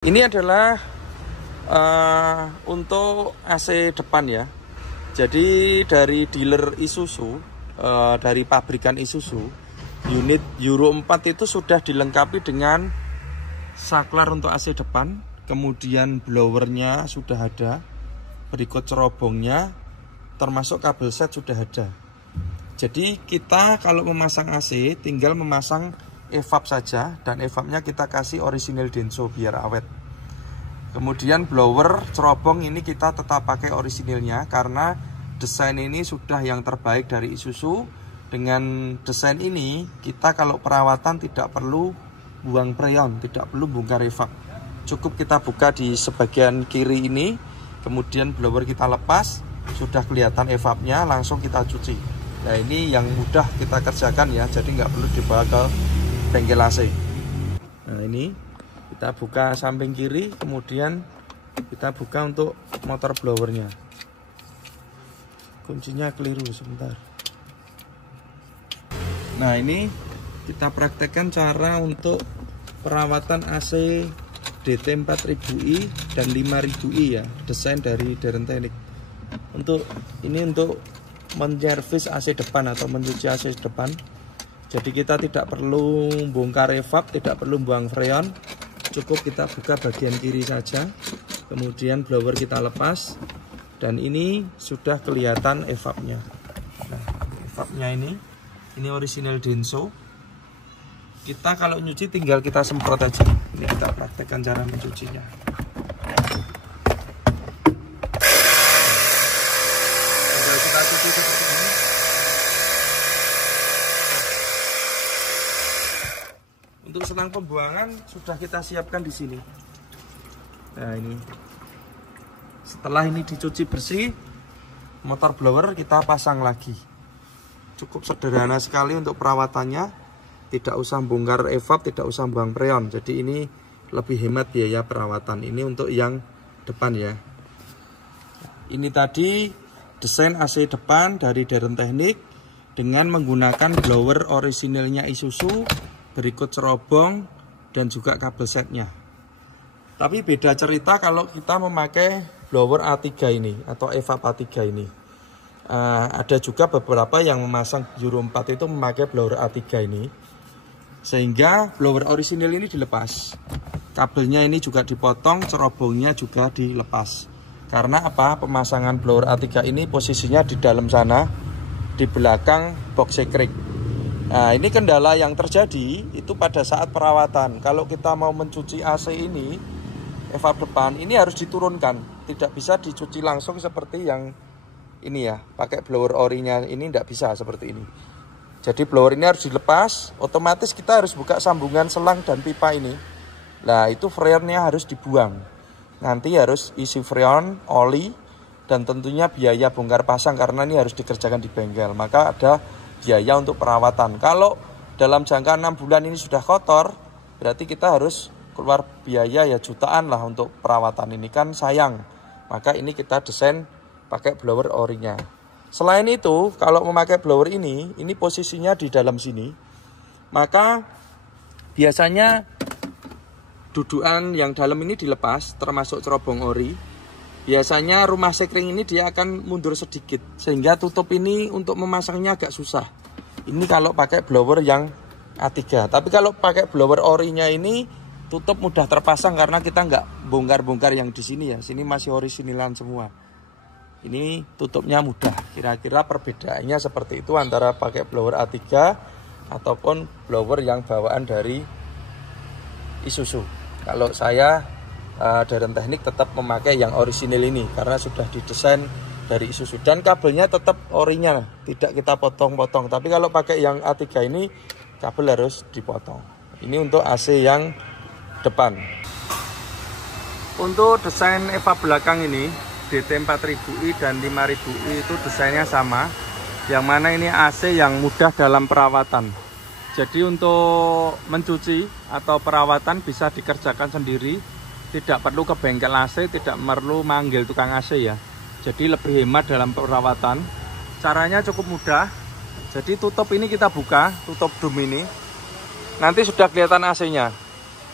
Ini adalah untuk AC depan ya. Jadi dari dealer Isuzu, dari pabrikan Isuzu, unit Euro 4 itu sudah dilengkapi dengan saklar untuk AC depan, kemudian blowernya sudah ada, berikut cerobongnya, termasuk kabel set sudah ada. Jadi kita kalau memasang AC tinggal memasang evap saja, dan evapnya kita kasih orisinil Denso biar awet. Kemudian blower cerobong ini kita tetap pakai orisinilnya karena desain ini sudah yang terbaik dari Isuzu. Dengan desain ini kita kalau perawatan tidak perlu buang freon, tidak perlu bongkar evap. Cukup kita buka di sebagian kiri ini, kemudian blower kita lepas, sudah kelihatan evapnya, langsung kita cuci. Nah ini yang mudah kita kerjakan ya, jadi nggak perlu dibawa ke bengkel AC. Nah ini kita buka samping kiri, kemudian kita buka untuk motor blowernya. Kuncinya keliru sebentar. Nah ini kita praktekkan cara untuk perawatan AC DT 4000i dan 5000i ya, desain dari Deren Teknik. Untuk ini untuk menservis AC depan atau mencuci AC depan. Jadi kita tidak perlu bongkar evap, tidak perlu buang freon. Cukup kita buka bagian kiri saja, kemudian blower kita lepas, dan ini sudah kelihatan evapnya. Nah, evapnya ini orisinil Denso. Kita kalau nyuci tinggal kita semprot aja. Ini kita praktekkan cara mencucinya. Tinggal kita cuci seperti ini. Untuk selang pembuangan sudah kita siapkan di sini. Nah ini, setelah ini dicuci bersih, motor blower kita pasang lagi. Cukup sederhana sekali untuk perawatannya, tidak usah bongkar evap, tidak usah buang freon. Jadi ini lebih hemat biaya perawatan. Ini untuk yang depan ya. Ini tadi desain AC depan dari Deren Teknik dengan menggunakan blower orisinilnya Isuzu, berikut cerobong dan juga kabel setnya. Tapi beda cerita kalau kita memakai blower A3 ini atau evap A3 ini. Ada juga beberapa yang memasang Euro 4 itu memakai blower A3 ini, sehingga blower orisinil ini dilepas, kabelnya ini juga dipotong, cerobongnya juga dilepas. Karena apa? Pemasangan blower A3 ini posisinya di dalam sana, di belakang box sekring. Nah ini kendala yang terjadi itu pada saat perawatan. Kalau kita mau mencuci AC ini, evap depan ini harus diturunkan, tidak bisa dicuci langsung seperti yang ini ya, pakai blower orinya ini tidak bisa seperti ini. Jadi blower ini harus dilepas, otomatis kita harus buka sambungan selang dan pipa ini. Nah itu freonnya harus dibuang, nanti harus isi freon, oli, dan tentunya biaya bongkar pasang karena ini harus dikerjakan di bengkel. Maka ada biaya untuk perawatan. Kalau dalam jangka 6 bulan ini sudah kotor, berarti kita harus keluar biaya ya jutaan lah untuk perawatan ini, kan sayang. Maka ini kita desain pakai blower orinya. Selain itu, kalau memakai blower ini posisinya di dalam sini, maka biasanya dudukan yang dalam ini dilepas, termasuk cerobong ori. Biasanya rumah sekring ini dia akan mundur sedikit, sehingga tutup ini untuk memasangnya agak susah. Ini kalau pakai blower yang A3. Tapi kalau pakai blower orinya ini tutup mudah terpasang karena kita nggak bongkar-bongkar yang di sini ya. Sini masih orisinilan semua. Ini tutupnya mudah. Kira-kira perbedaannya seperti itu antara pakai blower A3 ataupun blower yang bawaan dari Isuzu. Kalau saya Deren Teknik tetap memakai yang orisinil ini karena sudah didesain dari Isuzu, dan kabelnya tetap orinya, tidak kita potong-potong. Tapi kalau pakai yang A3 ini kabel harus dipotong. Ini untuk AC yang depan. Untuk desain evap belakang ini DT 4000i dan 5000i itu desainnya sama, yang mana ini AC yang mudah dalam perawatan. Jadi untuk mencuci atau perawatan bisa dikerjakan sendiri, tidak perlu ke bengkel AC, tidak perlu manggil tukang AC ya. Jadi lebih hemat dalam perawatan. Caranya cukup mudah. Jadi tutup ini kita buka, tutup dum ini. Nanti sudah kelihatan AC-nya.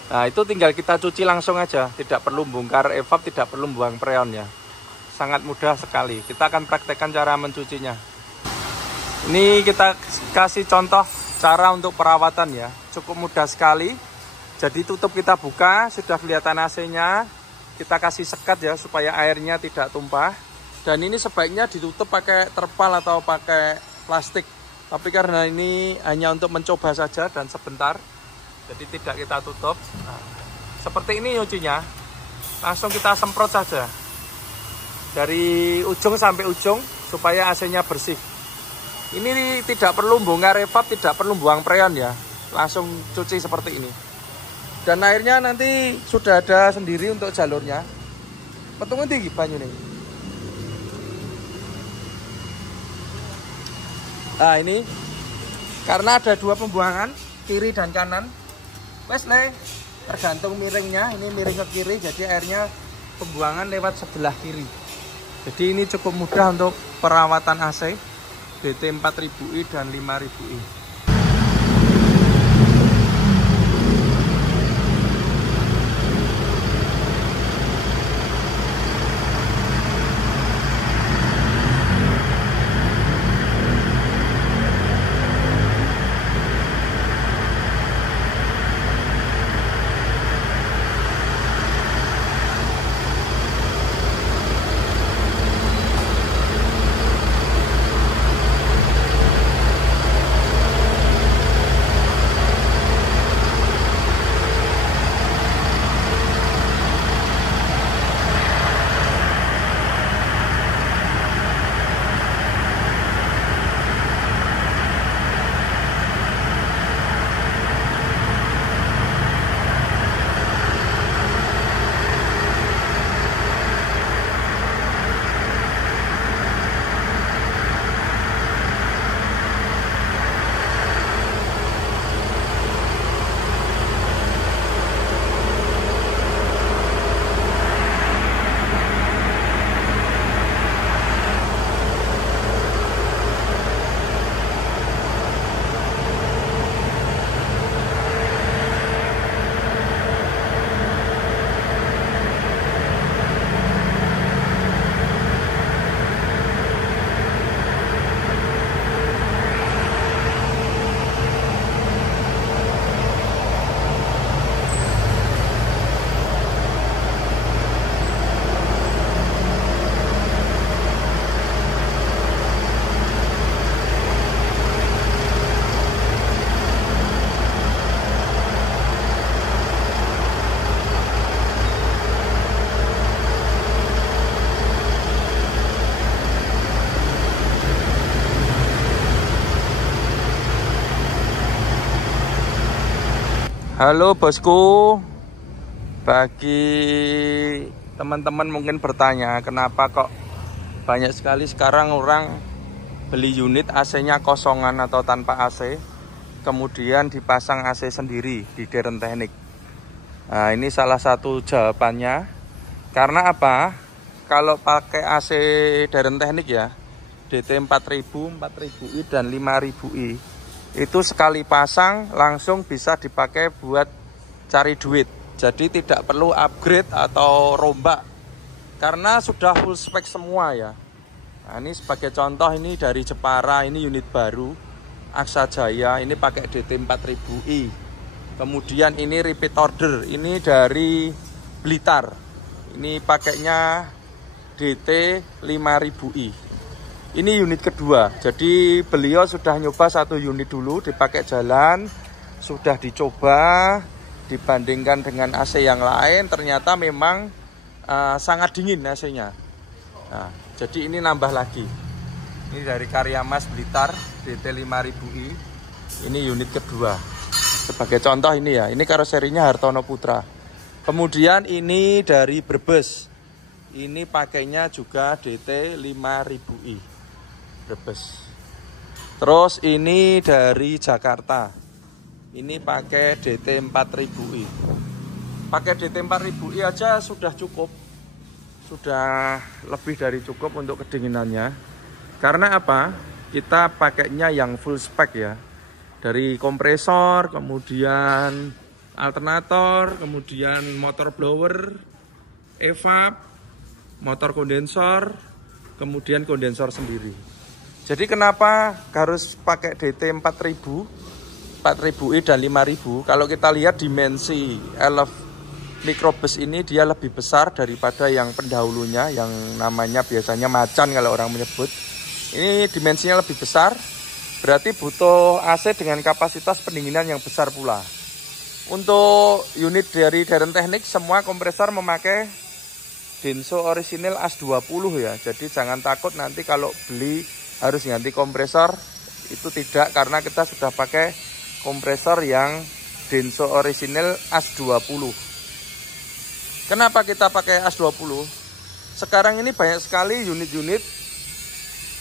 Nah, itu tinggal kita cuci langsung aja, tidak perlu bongkar evap, tidak perlu buang freon ya. Sangat mudah sekali. Kita akan praktekkan cara mencucinya. Ini kita kasih contoh cara untuk perawatan ya. Cukup mudah sekali. Jadi tutup kita buka, sudah kelihatan AC-nya. Kita kasih sekat ya supaya airnya tidak tumpah. Dan ini sebaiknya ditutup pakai terpal atau pakai plastik. Tapi karena ini hanya untuk mencoba saja dan sebentar, jadi tidak kita tutup. Nah, seperti ini nyucinya. Langsung kita semprot saja dari ujung sampai ujung supaya AC-nya bersih. Ini tidak perlu bongkar evap, tidak perlu buang freon ya. Langsung cuci seperti ini. Dan airnya nanti sudah ada sendiri untuk jalurnya. Petungnya tinggi banyu nih. Nah ini karena ada dua pembuangan kiri dan kanan. Wes le, tergantung miringnya. Ini miring ke kiri, jadi airnya pembuangan lewat sebelah kiri. Jadi ini cukup mudah untuk perawatan AC DT 4000i dan 5000i. Halo bosku, bagi teman-teman mungkin bertanya kenapa kok banyak sekali sekarang orang beli unit AC-nya kosongan atau tanpa AC, kemudian dipasang AC sendiri di Deren Teknik. Nah ini salah satu jawabannya. Karena apa? Kalau pakai AC Deren Teknik ya, DT 4000, 4000i dan 5000i, itu sekali pasang langsung bisa dipakai buat cari duit. Jadi tidak perlu upgrade atau rombak karena sudah full spek semua ya. Nah, ini sebagai contoh, ini dari Jepara, ini unit baru Aksa Jaya, ini pakai DT 4000i. Kemudian ini repeat order, ini dari Blitar, ini pakainya DT 5000i. Ini unit kedua, jadi beliau sudah nyoba satu unit dulu dipakai jalan, sudah dicoba, dibandingkan dengan AC yang lain, ternyata memang sangat dingin AC-nya. Nah, jadi ini nambah lagi. Ini dari Karya Mas Blitar DT 5000i. Ini unit kedua. Sebagai contoh ini ya, ini karoserinya Hartono Putra. Kemudian ini dari Brebes. Ini pakainya juga DT 5000i. Brebes. Terus ini dari Jakarta. Ini pakai DT 4000i. Pakai DT 4000i aja sudah cukup. Sudah lebih dari cukup untuk kedinginannya. Karena apa? Kita pakainya yang full spek ya. Dari kompresor, kemudian alternator, kemudian motor blower, evap, motor kondensor, kemudian kondensor sendiri. Jadi kenapa harus pakai DT 4000i dan 5000? Kalau kita lihat dimensi LF microbus ini dia lebih besar daripada yang pendahulunya, yang namanya biasanya macan kalau orang menyebut. Ini dimensinya lebih besar, berarti butuh AC dengan kapasitas pendinginan yang besar pula. Untuk unit dari Daren Teknik, semua kompresor memakai Denso orisinil AS20 ya. Jadi jangan takut nanti kalau beli harus ganti kompresor. Itu tidak, karena kita sudah pakai kompresor yang Denso orisinil AS20. Kenapa kita pakai AS20? Sekarang ini banyak sekali unit-unit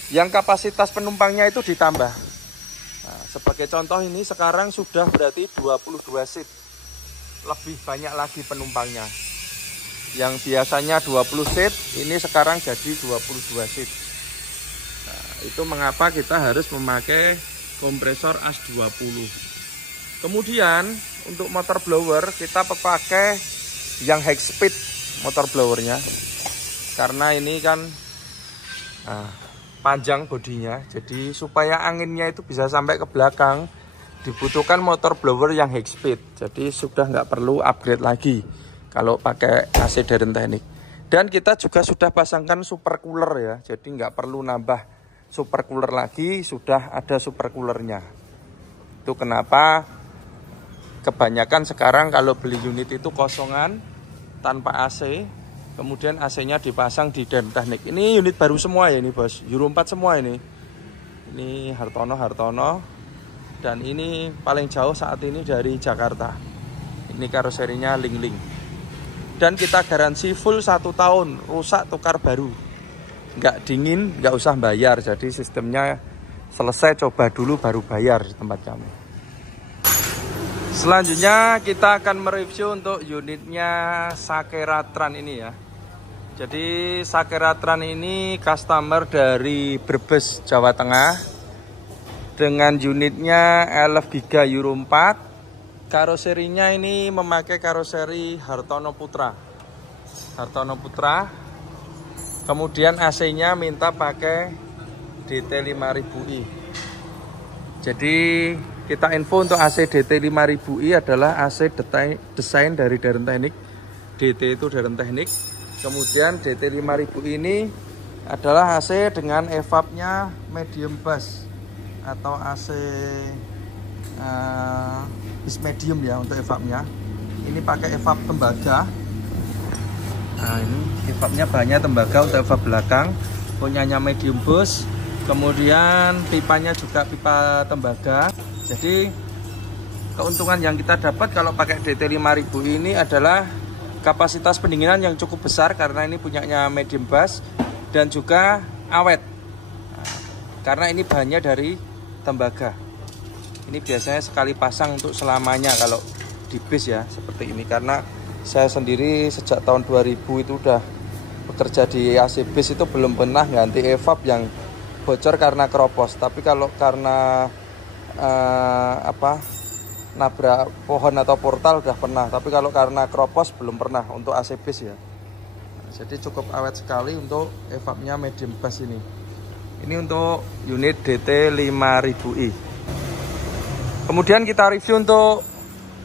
yang kapasitas penumpangnya itu ditambah. Nah, sebagai contoh ini sekarang sudah berarti 22 seat. Lebih banyak lagi penumpangnya. Yang biasanya 20 seat, ini sekarang jadi 22 seat. Nah, itu mengapa kita harus memakai kompresor AS20. Kemudian untuk motor blower kita pakai yang high speed motor blowernya. Karena ini kan panjang bodinya, jadi supaya anginnya itu bisa sampai ke belakang dibutuhkan motor blower yang high speed. Jadi sudah nggak perlu upgrade lagi kalau pakai AC Daren Teknik. Dan kita juga sudah pasangkan super cooler ya, jadi nggak perlu nambah super cooler lagi, sudah ada super coolernya. Itu kenapa kebanyakan sekarang kalau beli unit itu kosongan tanpa AC, kemudian AC-nya dipasang di Daren Teknik. Ini unit baru semua ya ini bos, Euro 4 semua ini. Ini Hartono, dan ini paling jauh saat ini dari Jakarta. Ini karoserinya Ling-Ling. Dan kita garansi full 1 tahun, rusak tukar baru. Nggak dingin, nggak usah bayar. Jadi sistemnya selesai coba dulu baru bayar di tempat kami. Selanjutnya kita akan mereview untuk unitnya Sakeratran ini ya. Jadi Sakeratran ini customer dari Brebes, Jawa Tengah. Dengan unitnya LF Giga Euro 4. Karoserinya ini memakai karoseri Hartono Putra. Kemudian AC-nya minta pakai DT 5000i. Jadi kita info untuk AC DT 5000i adalah AC desain dari Daren Teknik. DT itu Daren Teknik. Kemudian DT 5000i ini adalah AC dengan evapnya medium bass atau AC bis medium ya untuk evapnya. Ini pakai evap tembaga. Nah ini evapnya banyak tembaga untuk evap belakang, punyanya medium bass. Kemudian pipanya juga pipa tembaga. Jadi keuntungan yang kita dapat kalau pakai DT 5000 ini adalah kapasitas pendinginan yang cukup besar karena ini punyanya medium bass dan juga awet. Nah, karena ini bahannya dari tembaga. Ini biasanya sekali pasang untuk selamanya kalau di bis ya seperti ini, karena saya sendiri sejak tahun 2000 itu udah bekerja di AC bis itu belum pernah ganti evap yang bocor karena keropos. Tapi kalau karena nabrak pohon atau portal udah pernah, tapi kalau karena keropos belum pernah untuk AC bis ya. Nah, jadi cukup awet sekali untuk evapnya medium bass ini. Ini untuk unit DT 5000i. Kemudian kita review untuk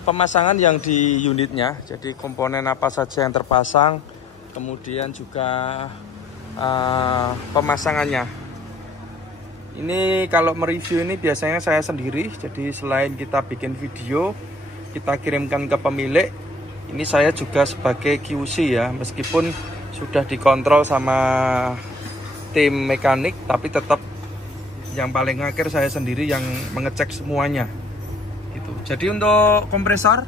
pemasangan yang di unitnya. Jadi komponen apa saja yang terpasang, kemudian juga pemasangannya. Ini kalau mereview ini biasanya saya sendiri. Jadi selain kita bikin video, kita kirimkan ke pemilik, ini saya juga sebagai QC ya. Meskipun sudah dikontrol sama tim mekanik, tapi tetap yang paling akhir saya sendiri yang mengecek semuanya gitu. Jadi untuk kompresor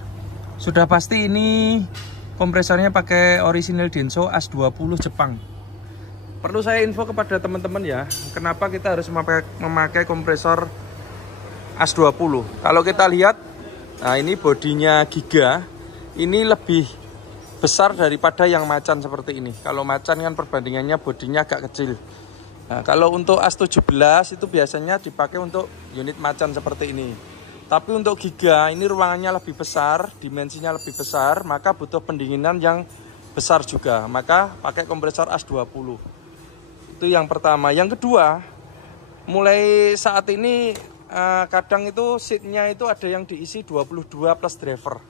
sudah pasti ini kompresornya pakai orisinil Denso AS20 Jepang. Perlu saya info kepada teman-teman ya, kenapa kita harus memakai kompresor AS20. Kalau kita lihat, nah ini bodinya Giga, ini lebih besar daripada yang macan seperti ini. Kalau macan kan perbandingannya bodinya agak kecil. Nah, kalau untuk AS17 itu biasanya dipakai untuk unit macan seperti ini. Tapi untuk Giga ini ruangannya lebih besar, dimensinya lebih besar, maka butuh pendinginan yang besar juga. Maka pakai kompresor AS20. Itu yang pertama. Yang kedua, mulai saat ini kadang itu seatnya itu ada yang diisi 22 plus driver.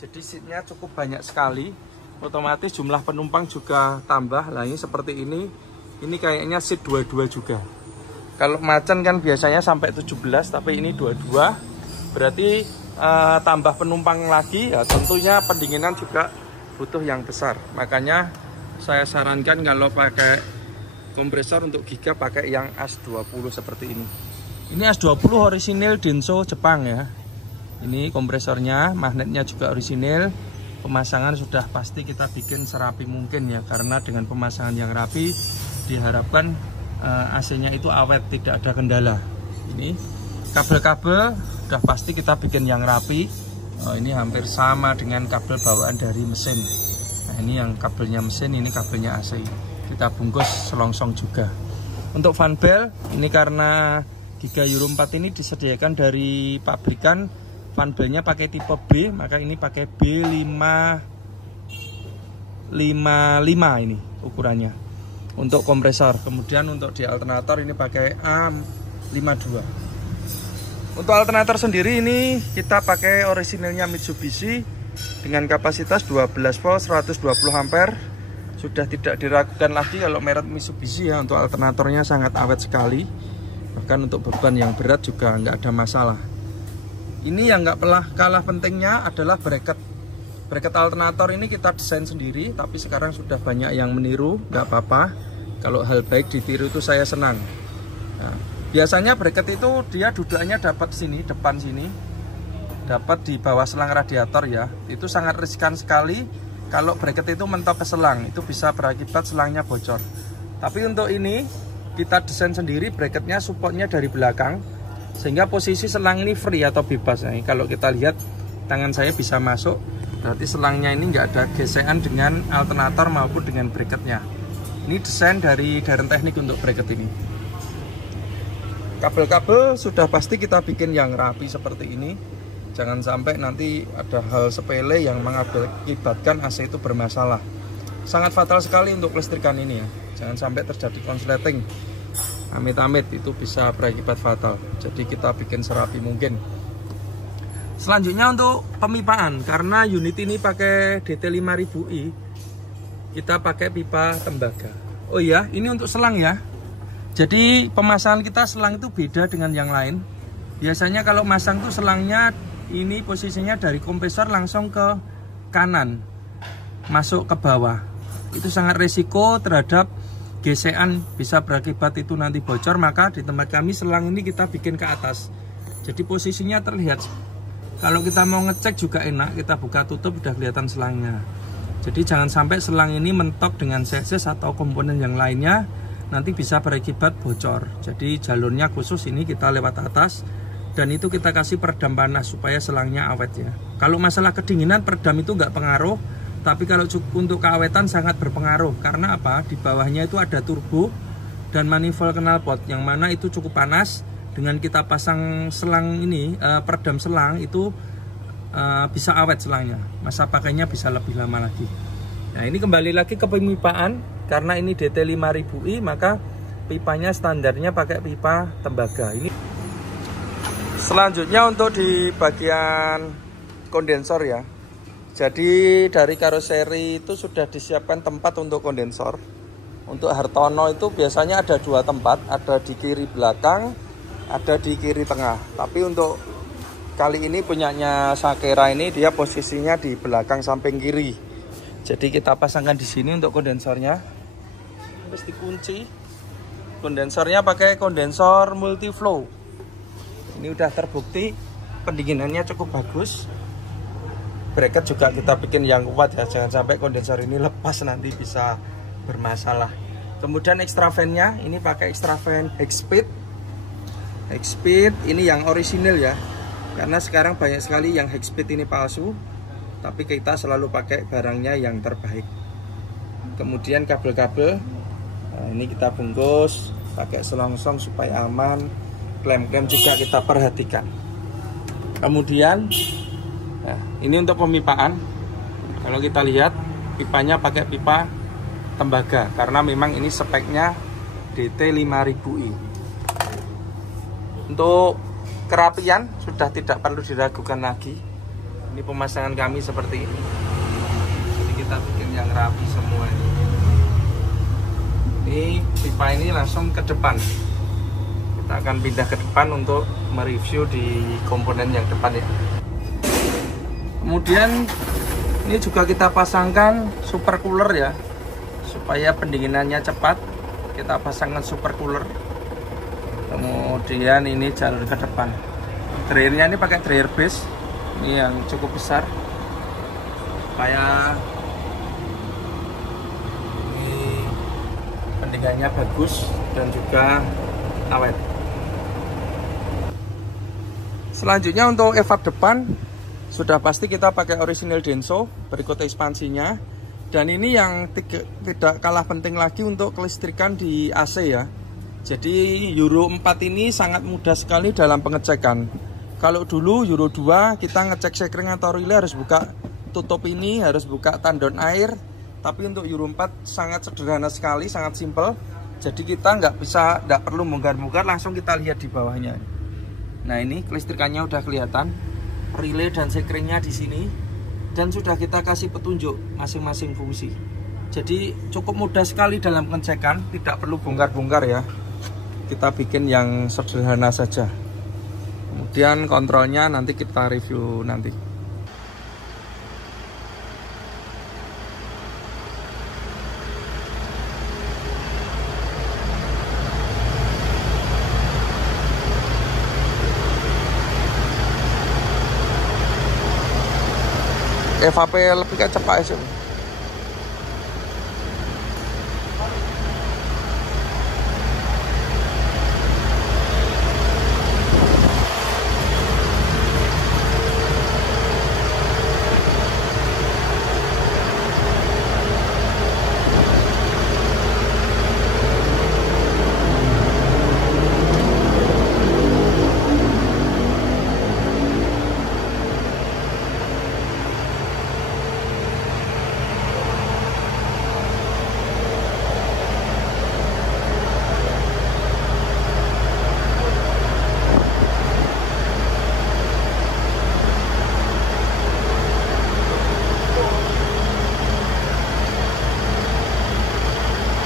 Jadi seatnya cukup banyak sekali. Otomatis jumlah penumpang juga tambah. Nah ini seperti ini kayaknya seat 22 juga. Kalau Macan kan biasanya sampai 17, tapi ini 22. Berarti tambah penumpang lagi, ya tentunya pendinginan juga butuh yang besar. Makanya saya sarankan kalau pakai kompresor untuk Giga pakai yang AS20 seperti ini. Ini AS20 orisinil Denso Jepang ya. Ini kompresornya, magnetnya juga orisinil. Pemasangan sudah pasti kita bikin serapi mungkin ya, karena dengan pemasangan yang rapi diharapkan AC-nya itu awet, tidak ada kendala. Ini kabel-kabel sudah pasti kita bikin yang rapi. Ini hampir sama dengan kabel bawaan dari mesin. Nah ini yang kabelnya mesin, ini kabelnya AC. Kita bungkus selongsong juga. Untuk fan bell, ini karena Giga Euro 4 ini disediakan dari pabrikan, fan bellnya pakai tipe B, maka ini pakai B555 ini ukurannya untuk kompresor. Kemudian untuk di alternator ini pakai A52. Untuk alternator sendiri ini kita pakai orisinilnya Mitsubishi dengan kapasitas 12 volt 120 ampere. Sudah tidak diragukan lagi kalau merek Mitsubishi ya, untuk alternatornya sangat awet sekali. Bahkan untuk beban yang berat juga nggak ada masalah. Ini yang nggak kalah pentingnya adalah bracket. Bracket alternator ini kita desain sendiri, tapi sekarang sudah banyak yang meniru, nggak apa-apa. Kalau hal baik ditiru itu saya senang. Nah, biasanya bracket itu dia dudukannya dapat sini, depan sini, dapat di bawah selang radiator ya. Itu sangat riskan sekali kalau bracket itu mentok ke selang, itu bisa berakibat selangnya bocor. Tapi untuk ini kita desain sendiri, bracketnya supportnya dari belakang, sehingga posisi selang ini free atau bebas. Nah, kalau kita lihat tangan saya bisa masuk, berarti selangnya ini nggak ada gesekan dengan alternator maupun dengan bracketnya. Ini desain dari Daren Teknik untuk bracket ini. Kabel-kabel sudah pasti kita bikin yang rapi seperti ini. Jangan sampai nanti ada hal sepele yang mengakibatkan AC itu bermasalah. Sangat fatal sekali untuk kelistrikan ini ya. Jangan sampai terjadi konsleting. Amit-amit itu bisa berakibat fatal. Jadi kita bikin serapi mungkin. Selanjutnya untuk pemipaan, karena unit ini pakai DT5000i, kita pakai pipa tembaga. Oh iya, ini untuk selang ya. Jadi pemasangan kita selang itu beda dengan yang lain. Biasanya kalau masang tuh selangnya ini posisinya dari kompresor langsung ke kanan, masuk ke bawah. Itu sangat resiko terhadap gesekan, bisa berakibat itu nanti bocor. Maka di tempat kami selang ini kita bikin ke atas, jadi posisinya terlihat. Kalau kita mau ngecek juga enak, kita buka tutup udah kelihatan selangnya. Jadi jangan sampai selang ini mentok dengan chassis atau komponen yang lainnya, nanti bisa berakibat bocor. Jadi jalurnya khusus ini kita lewat atas, dan itu kita kasih peredam panas supaya selangnya awet ya. Kalau masalah kedinginan, peredam itu nggak pengaruh, tapi kalau untuk keawetan sangat berpengaruh. Karena apa? Di bawahnya itu ada turbo dan manifold knalpot, yang mana itu cukup panas. Dengan kita pasang selang ini, peredam selang itu bisa awet selangnya, masa pakainya bisa lebih lama lagi. Nah ini kembali lagi ke pemipaan, karena ini DT5000i, maka pipanya standarnya pakai pipa tembaga. Ini selanjutnya untuk di bagian kondensor ya. Jadi dari karoseri itu sudah disiapkan tempat untuk kondensor. Untuk Hartono itu biasanya ada 2 tempat, ada di kiri belakang, ada di kiri tengah. Tapi untuk kali ini punyanya Sakera ini dia posisinya di belakang samping kiri. Jadi kita pasangkan di sini untuk kondensornya. Terus dikunci. Kondensornya pakai kondensor multiflow. Ini udah terbukti pendinginannya cukup bagus. Bracket juga kita bikin yang kuat ya. Jangan sampai kondensor ini lepas nanti bisa bermasalah. Kemudian extra fan-nya ini pakai extra fan Hexspeed. Hexspeed ini yang orisinil ya. Karena sekarang banyak sekali yang Hexspeed ini palsu, tapi kita selalu pakai barangnya yang terbaik. Kemudian kabel-kabel, nah ini kita bungkus pakai selongsong supaya aman. Klem-klem juga kita perhatikan. Kemudian nah, ini untuk pemipaan. Kalau kita lihat pipanya pakai pipa tembaga karena memang ini speknya DT 5000i. Untuk kerapian sudah tidak perlu diragukan lagi. Ini pemasangan kami seperti ini. Jadi kita bikin yang rapi semua ini. Ini pipa ini langsung ke depan. Kita akan pindah ke depan untuk mereview di komponen yang depan ya. Kemudian ini juga kita pasangkan super cooler ya, supaya pendinginannya cepat. Kita pasangkan super cooler. Kemudian ini jalur ke depan. Dryernya ini pakai dryer base, ini yang cukup besar, supaya ini pendinginannya bagus dan juga awet. Selanjutnya untuk evap depan sudah pasti kita pakai original Denso, berikut ekspansinya. Dan ini yang tidak kalah penting lagi untuk kelistrikan di AC ya. Jadi Euro 4 ini sangat mudah sekali dalam pengecekan. Kalau dulu Euro 2 kita ngecek sekring atau relay harus buka tutup ini, harus buka tandon air. Tapi untuk Euro 4 sangat sederhana sekali, sangat simple. Jadi kita nggak perlu bongkar-bongkar, langsung kita lihat di bawahnya. Nah ini kelistrikannya udah kelihatan, relay dan sekringnya di sini, dan sudah kita kasih petunjuk masing-masing fungsi. Jadi cukup mudah sekali dalam pengecekan, tidak perlu bongkar-bongkar ya. Kita bikin yang sederhana saja. Kemudian kontrolnya nanti kita review nanti. Evap lebih cepat sih.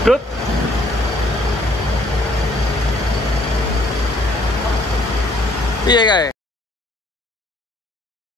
Dut. Iya kae.